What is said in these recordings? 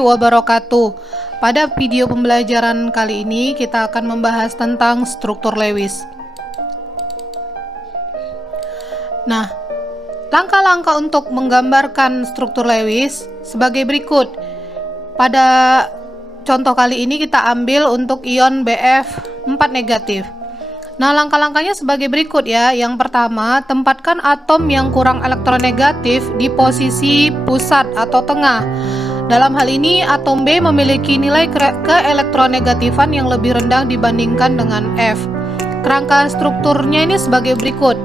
Wabarakatuh. Pada video pembelajaran kali ini kita akan membahas tentang struktur Lewis. Nah, langkah-langkah untuk menggambarkan struktur Lewis sebagai berikut. Pada contoh kali ini kita ambil untuk ion Bf4 negatif. Nah, langkah-langkahnya sebagai berikut ya. Yang pertama, tempatkan atom yang kurang elektronegatif di posisi pusat atau tengah. Dalam hal ini, atom B memiliki nilai keelektronegatifan yang lebih rendah dibandingkan dengan F. Kerangka strukturnya ini sebagai berikut.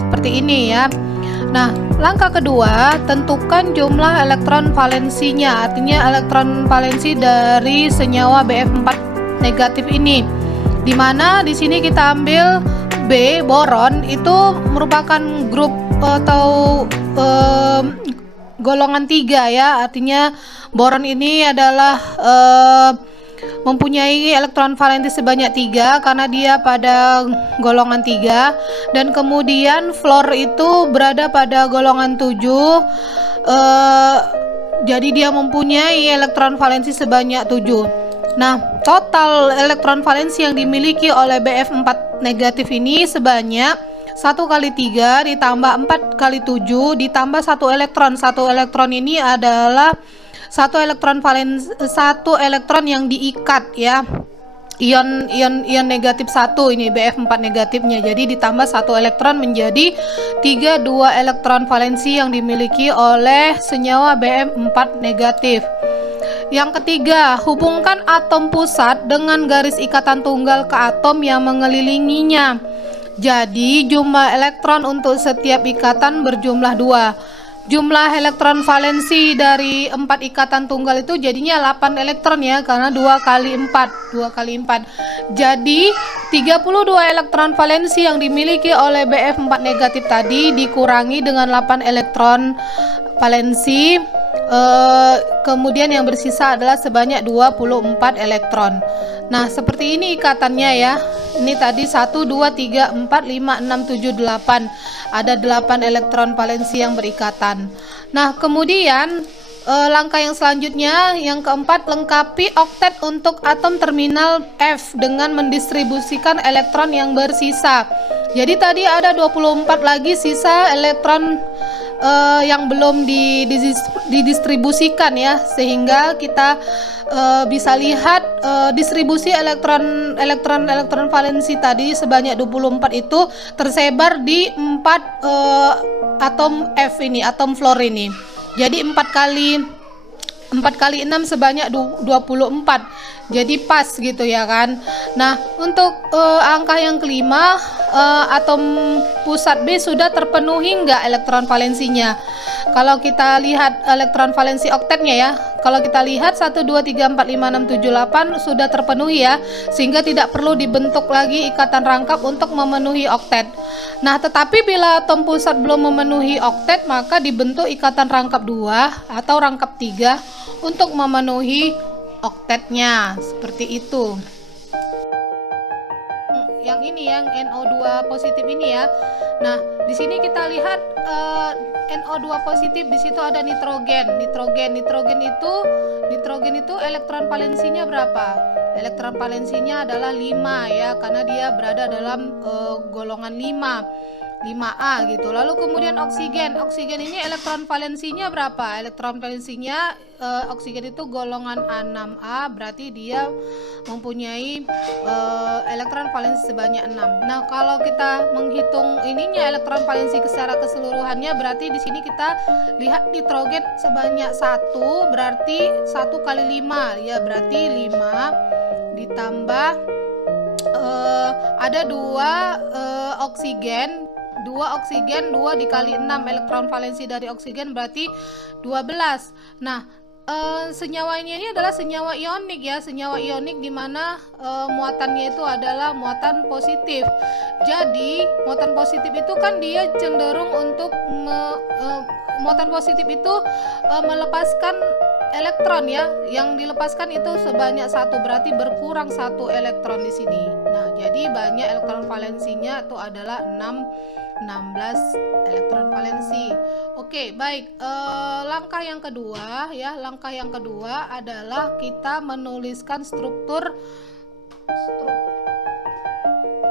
Seperti ini ya. Nah, langkah kedua, tentukan jumlah elektron valensinya, artinya elektron valensi dari senyawa Bf4 negatif ini. Di mana di sini kita ambil B, boron, itu merupakan grup atau golongan 3 ya, artinya boron ini adalah mempunyai elektron valensi sebanyak 3 karena dia pada golongan 3, dan kemudian fluor itu berada pada golongan 7, jadi dia mempunyai elektron valensi sebanyak 7. Nah, total elektron valensi yang dimiliki oleh Bf4 negatif ini sebanyak 1 kali 3 ditambah 4 kali 7 ditambah 1 elektron. 1 elektron ini adalah 1 elektron yang diikat ya. Ion negatif 1 ini Bf4 negatifnya. Jadi ditambah 1 elektron menjadi 2 elektron valensi yang dimiliki oleh senyawa Bf4 negatif. Yang ketiga, hubungkan atom pusat dengan garis ikatan tunggal ke atom yang mengelilinginya. Jadi jumlah elektron untuk setiap ikatan berjumlah 2. Jumlah elektron valensi dari 4 ikatan tunggal itu jadinya 8 elektron ya, karena 2 kali 4. Jadi 32 elektron valensi yang dimiliki oleh Bf4 negatif tadi dikurangi dengan 8 elektron valensi, kemudian yang bersisa adalah sebanyak 24 elektron. Nah, seperti ini ikatannya ya. Ini tadi 1, 2, 3, 4, 5, 6, 7, 8. Ada 8 elektron valensi yang berikatan. Nah, kemudian langkah yang selanjutnya, yang keempat, lengkapi oktet untuk atom terminal F dengan mendistribusikan elektron yang bersisa. Jadi tadi ada 24 lagi sisa elektron yang belum didistribusikan ya, sehingga kita bisa lihat distribusi elektron valensi tadi sebanyak 24 itu tersebar di 4 atom F ini, atom fluor ini. Jadi 4 kali 6 sebanyak 24. Jadi pas gitu ya kan. Nah, untuk angka yang kelima, atom pusat B sudah terpenuhi enggak elektron valensinya? Kalau kita lihat elektron valensi oktetnya ya, kalau kita lihat 1, 2, 3, 4, 5, 6, 7, 8 sudah terpenuhi ya, sehingga tidak perlu dibentuk lagi ikatan rangkap untuk memenuhi oktet. Nah, tetapi bila atom pusat belum memenuhi oktet, maka dibentuk ikatan rangkap 2 atau rangkap 3 untuk memenuhi oktetnya. Seperti itu. Yang ini yang NO2 positif ini ya. Nah, di sini kita lihat NO2 positif, di situ ada nitrogen. Nitrogen itu elektron valensinya berapa? Elektron valensinya adalah 5 ya, karena dia berada dalam golongan 5A gitu. Lalu kemudian oksigen ini elektron valensinya berapa? Elektron valensinya oksigen itu golongan A6A, berarti dia mempunyai elektron valensi sebanyak 6. Nah, kalau kita menghitung ininya elektron valensi secara keseluruhannya, berarti di sini kita lihat nitrogen sebanyak 1, berarti 1 kali 5 ya, berarti 5 ditambah ada 2 oksigen, 2 dikali 6 elektron valensi dari oksigen berarti 12. Nah, senyawanya ini adalah senyawa ionik ya, senyawa ionik di mana muatannya itu adalah muatan positif. Jadi muatan positif itu kan dia cenderung untuk muatan positif itu melepaskan elektron ya, yang dilepaskan itu sebanyak 1, berarti berkurang 1 elektron di sini. Nah, jadi banyak elektron valensinya itu adalah 6 16 elektron valensi. Oke, baik. Langkah yang kedua ya, langkah yang kedua adalah kita menuliskan struktur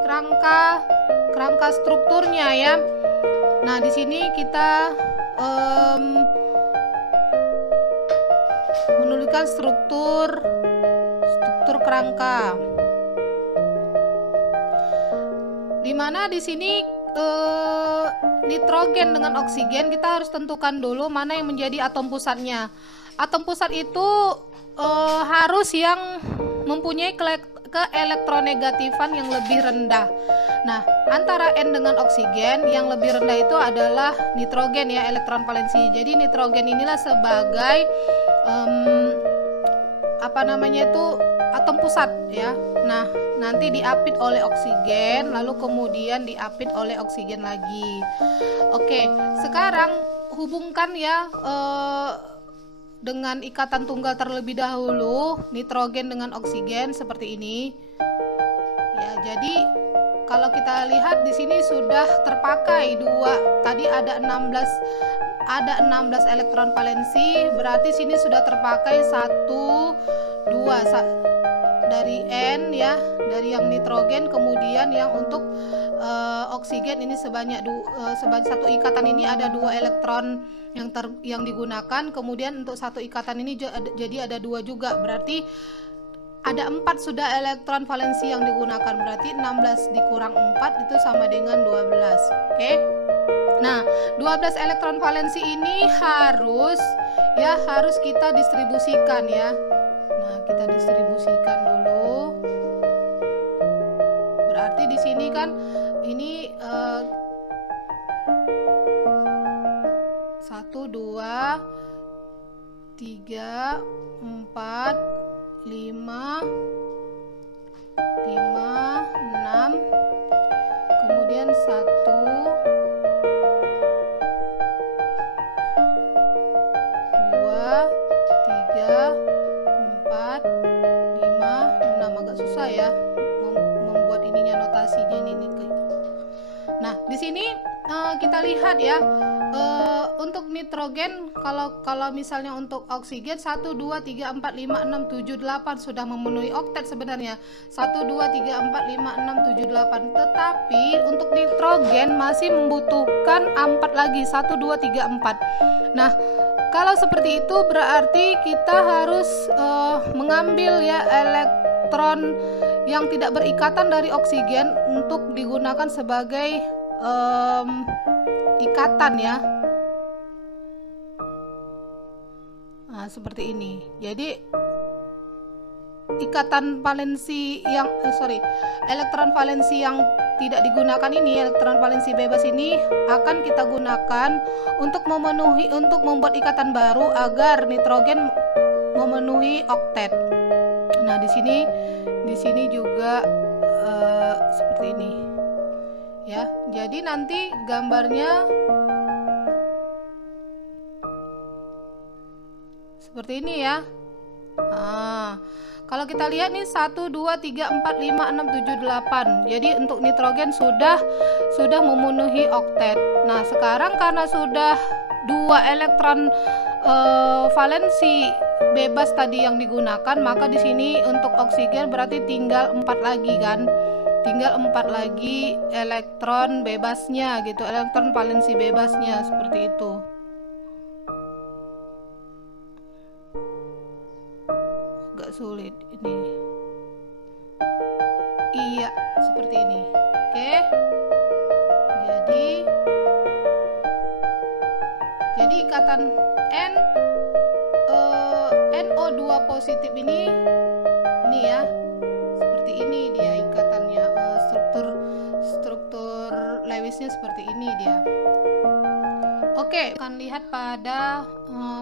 kerangka strukturnya ya. Nah, di sini kita menuliskan struktur kerangka. Dimana di sini nitrogen dengan oksigen kita harus tentukan dulu mana yang menjadi atom pusatnya. Atom pusat itu harus yang mempunyai keelektronegatifan yang lebih rendah. Nah, antara N dengan oksigen yang lebih rendah itu adalah nitrogen ya, elektron valensi. Jadi nitrogen inilah sebagai atom pusat ya. Nah, nanti diapit oleh oksigen, lalu kemudian diapit oleh oksigen lagi. Oke, sekarang hubungkan ya dengan ikatan tunggal terlebih dahulu nitrogen dengan oksigen seperti ini. Ya, jadi kalau kita lihat di sini sudah terpakai tadi ada 16 elektron valensi, berarti sini sudah terpakai 2 dari N ya, dari yang nitrogen, kemudian yang untuk oksigen ini sebanyak satu ikatan ini ada 2 elektron yang digunakan, kemudian untuk satu ikatan ini jadi ada 2 juga, berarti ada 4 sudah elektron valensi yang digunakan, berarti 16 dikurang 4 itu sama dengan 12. Oke. Nah, 12 elektron valensi ini harus kita distribusikan ya. Nah, kita distribusikan dulu. Berarti di sini kan ini 1 2 3 4 5 6, kemudian 1 2 3 4 5 6. Agak susah ya membuat ininya, notasinya ini. Nah, di sini kita lihat ya, untuk nitrogen kalau misalnya untuk oksigen 1 2 3 4 5 6 7 8 sudah memenuhi oktet sebenarnya. 1 2 3 4 5 6 7 8. Tetapi untuk nitrogen masih membutuhkan 4 lagi, 1 2 3 4. Nah, kalau seperti itu berarti kita harus mengambil ya elektron yang tidak berikatan dari oksigen untuk digunakan sebagai ikatan ya. Nah, seperti ini. Jadi ikatan valensi yang elektron valensi yang tidak digunakan ini, elektron valensi bebas ini akan kita gunakan untuk membuat ikatan baru agar nitrogen memenuhi oktet. Nah, di sini juga seperti ini. Ya, jadi nanti gambarnya seperti ini ya. Nah, kalau kita lihat nih 1 2 3 4 5 6 7 8. Jadi untuk nitrogen sudah memenuhi oktet. Nah, sekarang karena sudah 2 elektron valensi bebas tadi yang digunakan, maka di sini untuk oksigen berarti tinggal 4 lagi kan. Tinggal 4 lagi elektron bebasnya gitu, elektron valensi bebasnya seperti itu. Agak sulit ini. Iya, seperti ini. Oke. Jadi ikatan NO2 positif ini ya. Seperti ini dia ikatannya, struktur Lewisnya seperti ini dia. Oke, akan lihat pada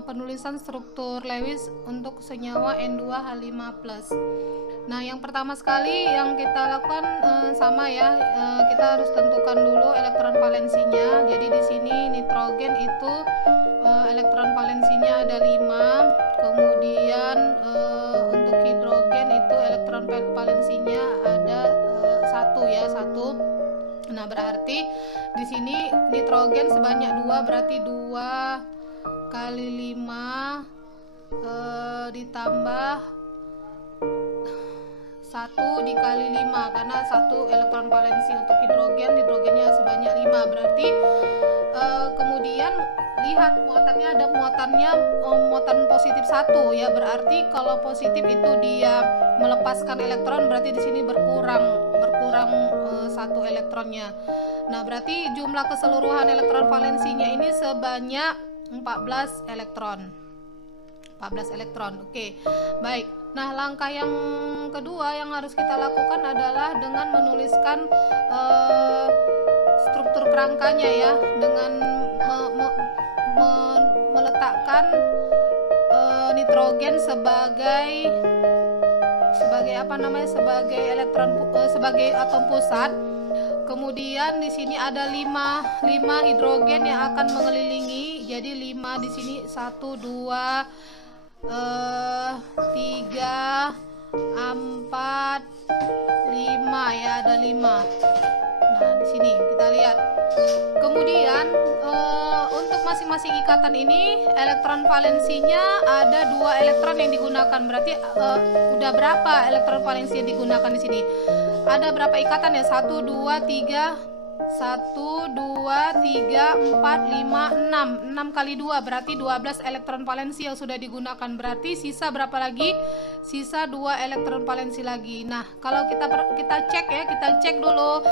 penulisan struktur Lewis untuk senyawa N2H5+. Nah, yang pertama sekali yang kita lakukan sama ya, kita harus tentukan dulu elektron valensinya. Jadi di sini nitrogen itu elektron valensinya ada 5, kemudian untuk hidrogen itu elektron valensinya ada 1 ya, 1. Nah, berarti Di sini nitrogen sebanyak 2, berarti 2 kali 5 ditambah 1 dikali 5, karena 1 elektron valensi untuk hidrogennya sebanyak 5, berarti kemudian lihat muatannya ada muatan positif 1 ya, berarti kalau positif itu dia melepaskan elektron, berarti di sini berkurang 1 elektronnya. Nah, berarti jumlah keseluruhan elektron valensinya ini sebanyak 14 elektron. Oke, baik. Nah, langkah yang kedua yang harus kita lakukan adalah dengan menuliskan struktur kerangkanya ya, dengan meletakkan nitrogen sebagai sebagai atom pusat. Kemudian di sini ada 5 hidrogen yang akan mengelilingi. Jadi 5 di sini 1 2 3 4 5 ya, ada 5. Nah, di sini kita lihat. Kemudian untuk masing-masing ikatan ini elektron valensinya ada 2 elektron yang digunakan. Berarti udah berapa elektron valensi yang digunakan di sini? Ada berapa ikatan ya? 1 2 3 1 2 3 4 5 6 kali 2 berarti 12 elektron valensi yang sudah digunakan. Berarti sisa berapa lagi? Sisa 2 elektron valensi lagi. Nah, kalau kita cek ya, kita cek dulu.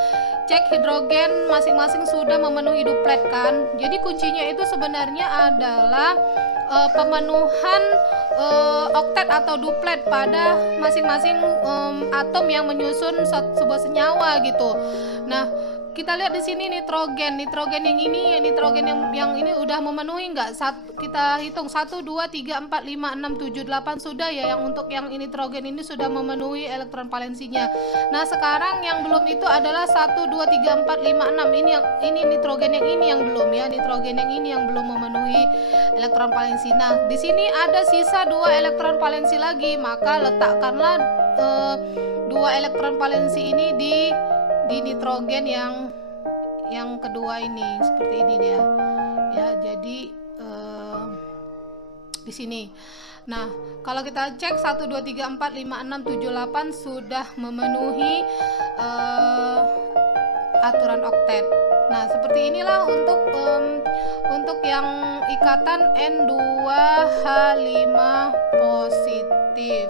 Cek hidrogen masing-masing sudah memenuhi duplet kan. Jadi kuncinya itu sebenarnya adalah pemenuhan oktet atau duplet pada masing-masing atom yang menyusun sebuah senyawa gitu. Nah, kita lihat di sini nitrogen yang ini, nitrogen yang ini udah memenuhi nggak? Kita hitung 1 2 3 4 5 6 7 8 sudah ya, yang untuk yang nitrogen ini sudah memenuhi elektron valensinya. Nah, sekarang yang belum itu adalah 1 2 3 4 5 6. Ini nitrogen yang ini yang belum ya, nitrogen yang ini yang belum memenuhi elektron valensi. Nah, di sini ada sisa 2 elektron valensi lagi, maka letakkanlah 2 elektron valensi ini di nitrogen yang kedua ini, seperti ini dia ya. Jadi di sini. Nah, kalau kita cek 1 2 3 4 5 6 7 8 sudah memenuhi aturan oktet. Nah, seperti inilah untuk yang ikatan N2H5 positif.